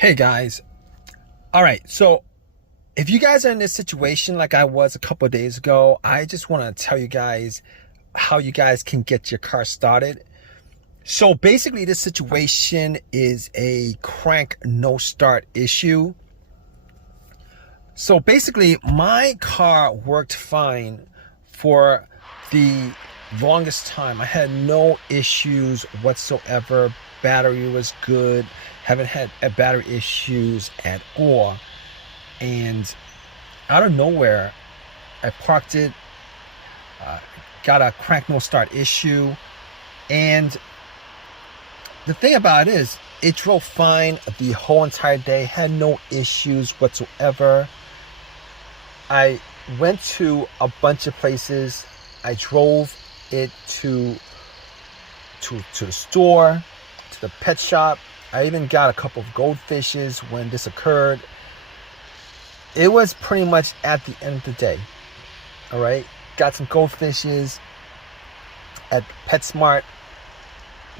Hey guys. All right. So if you guys are in this situation like I was a couple of days ago, I just want to tell you guys how you guys can get your car started. So basically this situation is a crank no start issue. So basically my car worked fine for the longest time. I had no issues whatsoever. Battery was good. Haven't had battery issues at all. And out of nowhere, I parked it, got a crank no start issue. And the thing about it is, it drove fine the whole entire day, had no issues whatsoever. I went to a bunch of places. I drove it to the store, to the pet shop. I even got a couple of goldfishes when this occurred. It was pretty much at the end of the day. All right. Got some goldfishes at PetSmart.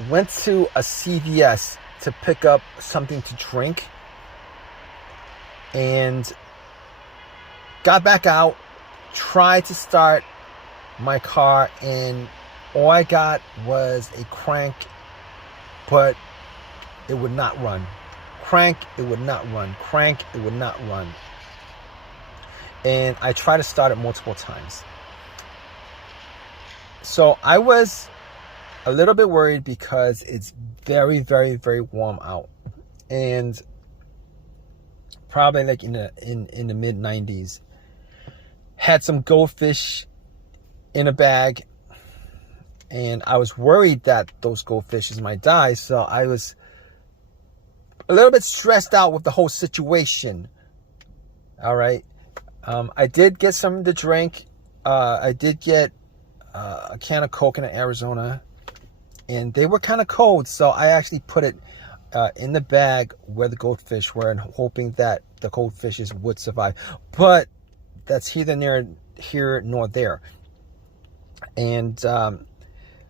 Went to a CVS to pick up something to drink. And got back out. Tried to start my car. And all I got was a crank. But it would not run. Crank, it would not run. Crank, it would not run. And I tried to start it multiple times. So I was a little bit worried because it's very, very, very warm out. And probably like in the mid 90s. Had some goldfish in a bag. And I was worried that those goldfishes might die. So I was a little bit stressed out with the whole situation. All right. I did get something to drink. I did get a can of Coke in Arizona. And they were kind of cold. So I actually put it in the bag where the goldfish were and hoping that the goldfishes would survive. But that's neither here nor there. And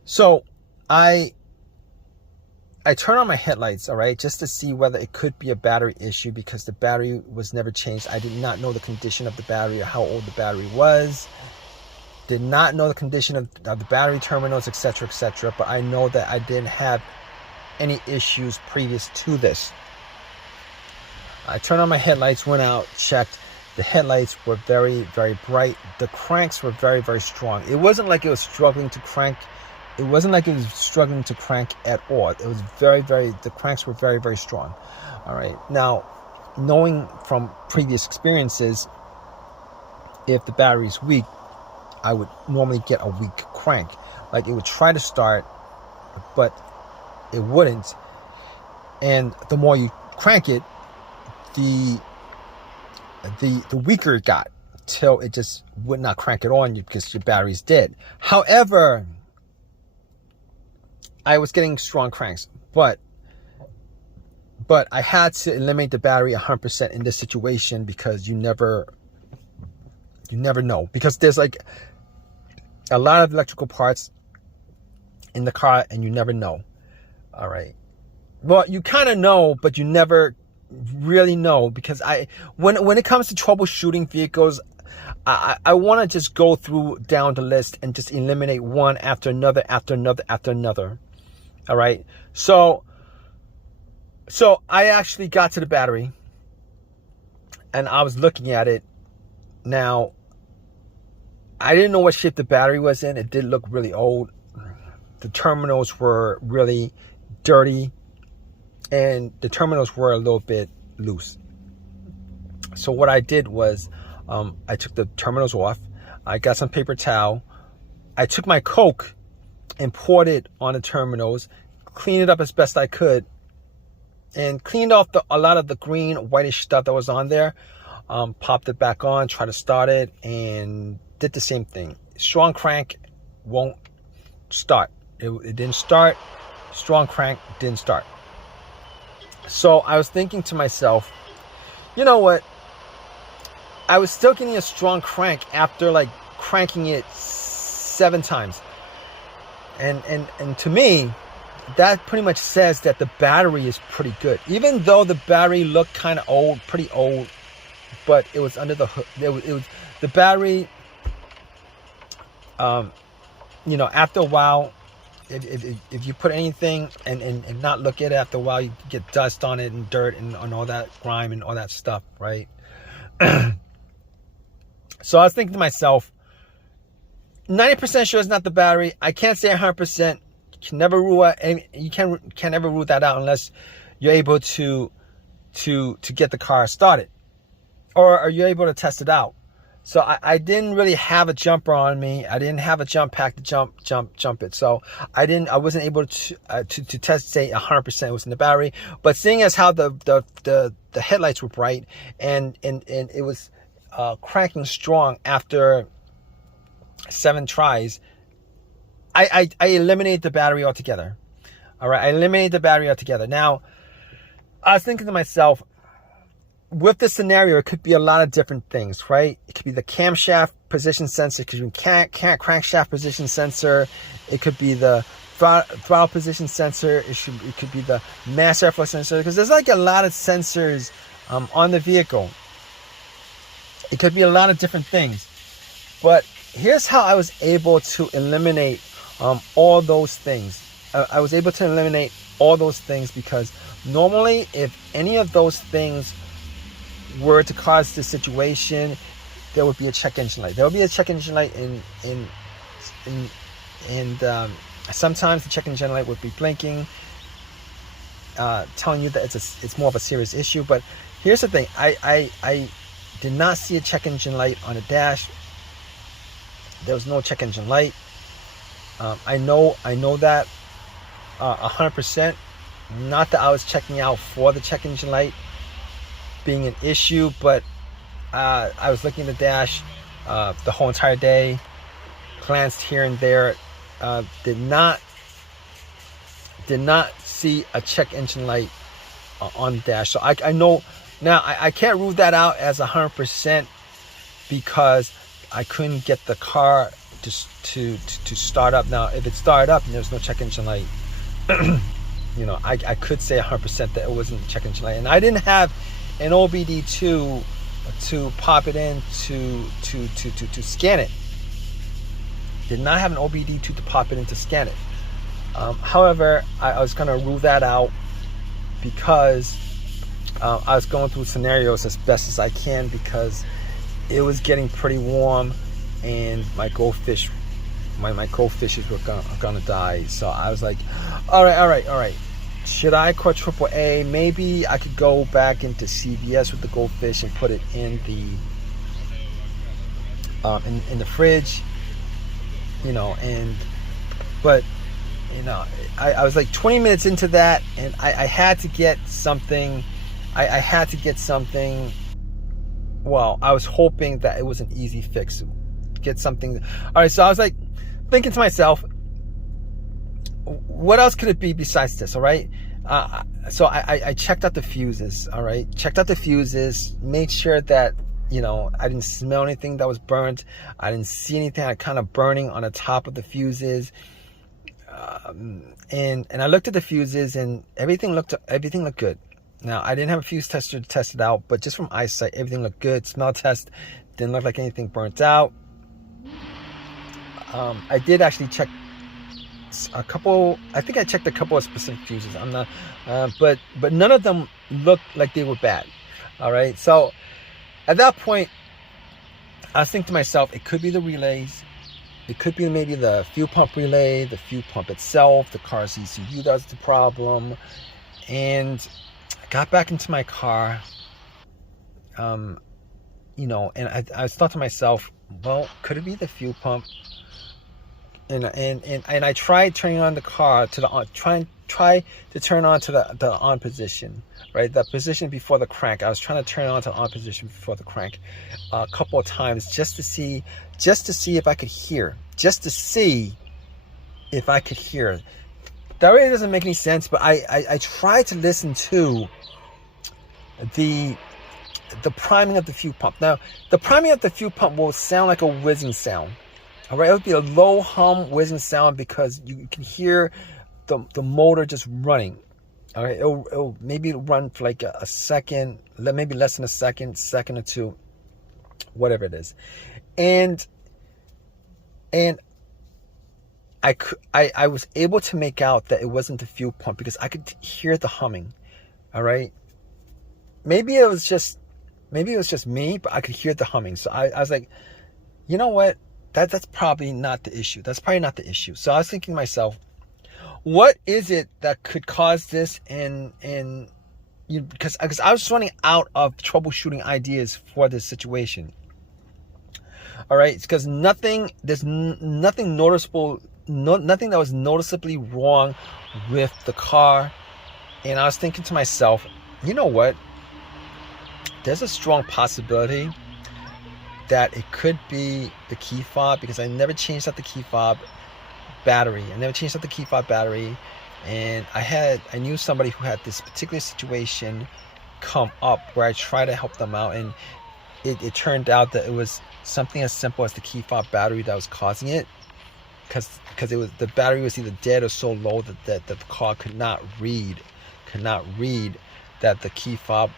so I turned on my headlights, all right, just to see whether it could be a battery issue because the battery was never changed. I did not know the condition of the battery or how old the battery was. Did not know the condition of the battery terminals, etc., etc. But I know that I didn't have any issues previous to this. I turned on my headlights, went out, checked. The headlights were very, very bright. The cranks were very, very strong. It wasn't like it was struggling to crank. It wasn't like it was struggling to crank at all. It was the cranks were very, very strong. All right. Now, knowing from previous experiences, if the battery's weak, I would normally get a weak crank. Like it would try to start, but it wouldn't. And the more you crank it, the weaker it got till it just would not crank it on you because your battery's dead. However, I was getting strong cranks, but I had to eliminate the battery 100% in this situation because you never know, because there's like a lot of electrical parts in the car and you never know. All right. Well, you kind of know, but you never really know because when it comes to troubleshooting vehicles, I want to just go down the list and just eliminate one after another, after another, after another. All right. So I actually got to the battery and I was looking at it. Now, I didn't know what shape the battery was in. It did look really old. The terminals were really dirty and the terminals were a little bit loose. So what I did was I took the terminals off. I got some paper towel. I took my Coke and poured it on the terminals, cleaned it up as best I could, and cleaned off a lot of the green, whitish stuff that was on there. Popped it back on, tried to start it, and did the same thing. Strong crank won't start. It didn't start. Strong crank didn't start. So I was thinking to myself, you know what? I was still getting a strong crank after like cranking it 7 times. And to me, that pretty much says that the battery is pretty good. Even though the battery looked kind of old, pretty old, but it was under the hood. It was the battery. You know, after a while, if you put anything and not look at it, after a while you get dust on it and dirt and all that grime and all that stuff, right? So I was thinking to myself, 90% sure it's not the battery. I can't say 100%. Can never rule out, you can never rule that out unless you're able to get the car started, or are you able to test it out? So I didn't really have a jumper on me. I didn't have a jump pack to jump it. So I wasn't able to test, say 100% it was in the battery. But seeing as how the headlights were bright and it was cranking strong after 7 tries, I eliminated the battery altogether. All right, I eliminated the battery altogether. Now, I was thinking to myself, with this scenario, it could be a lot of different things, right? It could be the camshaft position sensor, it could be crankshaft position sensor, it could be the throttle position sensor, it could be the mass airflow sensor, because there's like a lot of sensors on the vehicle. It could be a lot of different things. But here's how I was able to eliminate all those things. I was able to eliminate all those things because normally if any of those things were to cause the situation, there would be a check engine light. There would be a check engine light and sometimes the check engine light would be blinking, telling you that it's more of a serious issue. But here's the thing, I did not see a check engine light on the dash. There was no check engine light. I know that 100%. Not that I was checking out for the check engine light being an issue, but I was looking at the dash the whole entire day, glanced here and there, did not see a check engine light on the dash. So I know now I can't rule that out as 100% because I couldn't get the car to start up. Now if it started up and there's no check engine light, you know, I could say 100% that it wasn't a check engine light. And I didn't have an OBD2 to pop it in to scan it. Did not have an OBD2 to pop it in to scan it. However, I was going to rule that out because I was going through scenarios as best as I can because it was getting pretty warm and my goldfish, my goldfishes were gonna die. So I was like, all right. Should I call AAA? Maybe I could go back into CVS with the goldfish and put it in the fridge, you know. But you know, I was like 20 minutes into that, and I had to get something. I had to get something. Well, I was hoping that it was an easy fix. Get something. All right, so I was like thinking to myself, what else could it be besides this? All right. So I checked out the fuses. All right. Checked out the fuses, made sure that, you know, I didn't smell anything that was burnt. I didn't see anything kind of burning on the top of the fuses. And I looked at the fuses and everything looked good. Now, I didn't have a fuse tester to test it out, but just from eyesight, everything looked good. Smell test didn't look like anything burnt out. I did actually check a couple. I think I checked a couple of specific fuses. I'm not, but none of them looked like they were bad. All right. So at that point, I was thinking to myself, it could be the relays. It could be maybe the fuel pump relay, the fuel pump itself, the car's ECU that's the problem. And I got back into my car. You know, and I thought to myself, well, could it be the fuel pump? And I tried turning on the car to the on, try to turn on to the on position, right? The position before the crank. I was trying to turn it on to the on position before the crank a couple of times just to see if I could hear, just to see if I could hear. That really doesn't make any sense, but I tried to listen to the priming of the fuel pump. Now, the priming of the fuel pump will sound like a whizzing sound. All right, it would be a low hum whizzing sound because you can hear the motor just running. All right, it'll maybe run for like a second, maybe less than a second or two, whatever it is, and I was able to make out that it wasn't the fuel pump because I could hear the humming. All right, maybe it was just me, but I could hear the humming. So I was like, you know what? That's probably not the issue. That's probably not the issue. So I was thinking to myself, what is it that could cause this? Because I was running out of troubleshooting ideas for this situation. All right, it's because there's nothing noticeable, nothing that was noticeably wrong with the car. And I was thinking to myself, you know what? There's a strong possibility that it could be the key fob, because I never changed out the key fob battery. And I knew somebody who had this particular situation come up where I tried to help them out, and it turned out that it was something as simple as the key fob battery that was causing it, because the battery was either dead or so low that the car could not read that the key fob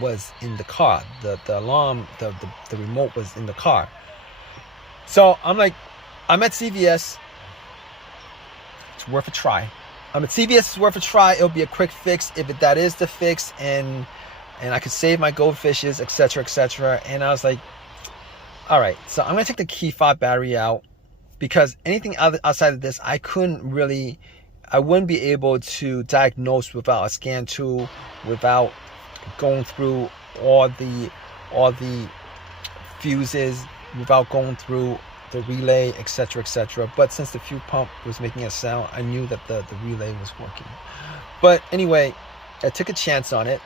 was in the car. The alarm, the remote was in the car. So I'm at CVS. It's worth a try. I'm at CVS. It's worth a try. It'll be a quick fix if that is the fix, and I could save my goldfishes, etc., etc. And I was like, all right. So I'm gonna take the key fob battery out, because anything outside of this, I wouldn't be able to diagnose without a scan tool, without going through all the fuses, without going through the relay, etc., etc. But since the fuel pump was making a sound, I knew that the relay was working. But anyway, I took a chance on it,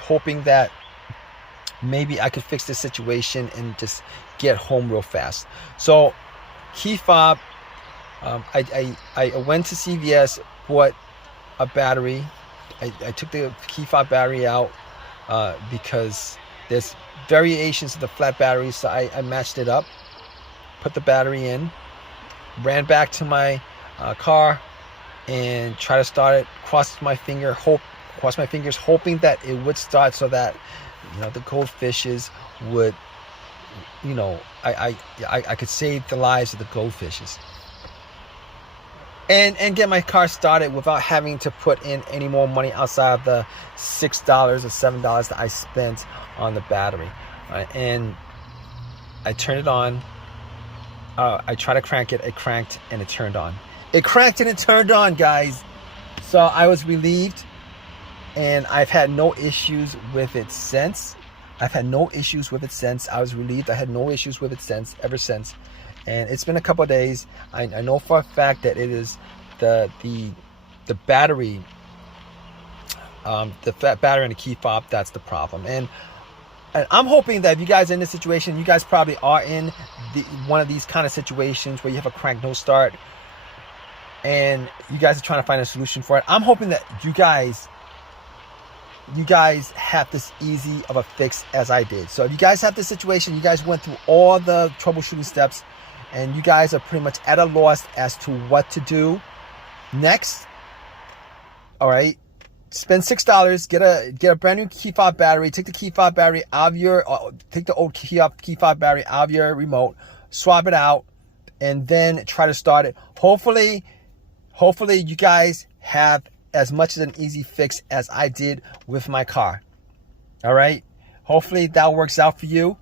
hoping that maybe I could fix this situation and just get home real fast. So key fob, I went to CVS, bought a battery. I took the key fob battery out because there's variations of the flat battery, so I matched it up, put the battery in, ran back to my car and tried to start it. Crossed my fingers, hoping that it would start, so that the goldfishes would, I could save the lives of the goldfishes. And get my car started without having to put in any more money outside of the $6 or $7 that I spent on the battery. Right? And I turned it on. I tried to crank it. It cranked and it turned on. It cranked and it turned on, guys. So I was relieved, and I've had no issues with it since. I was relieved. I had no issues with it ever since. And it's been a couple of days. I know for a fact that it is the battery, the fat battery and the key fob that's the problem. And I'm hoping that if you guys are in this situation, you guys probably are in one of these kind of situations where you have a crank no start, and you guys are trying to find a solution for it. I'm hoping that you guys have this easy of a fix as I did. So if you guys have this situation, you guys went through all the troubleshooting steps, and you guys are pretty much at a loss as to what to do next. All right, spend $6, get a brand new key fob battery. Take the key fob battery out of take the old key fob battery out of your remote, swap it out, and then try to start it. Hopefully you guys have as much as an easy fix as I did with my car. All right, hopefully that works out for you.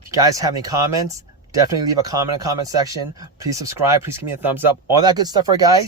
If you guys have any comments, definitely leave a comment in the comment section. Please subscribe. Please give me a thumbs up. All that good stuff, right, guys?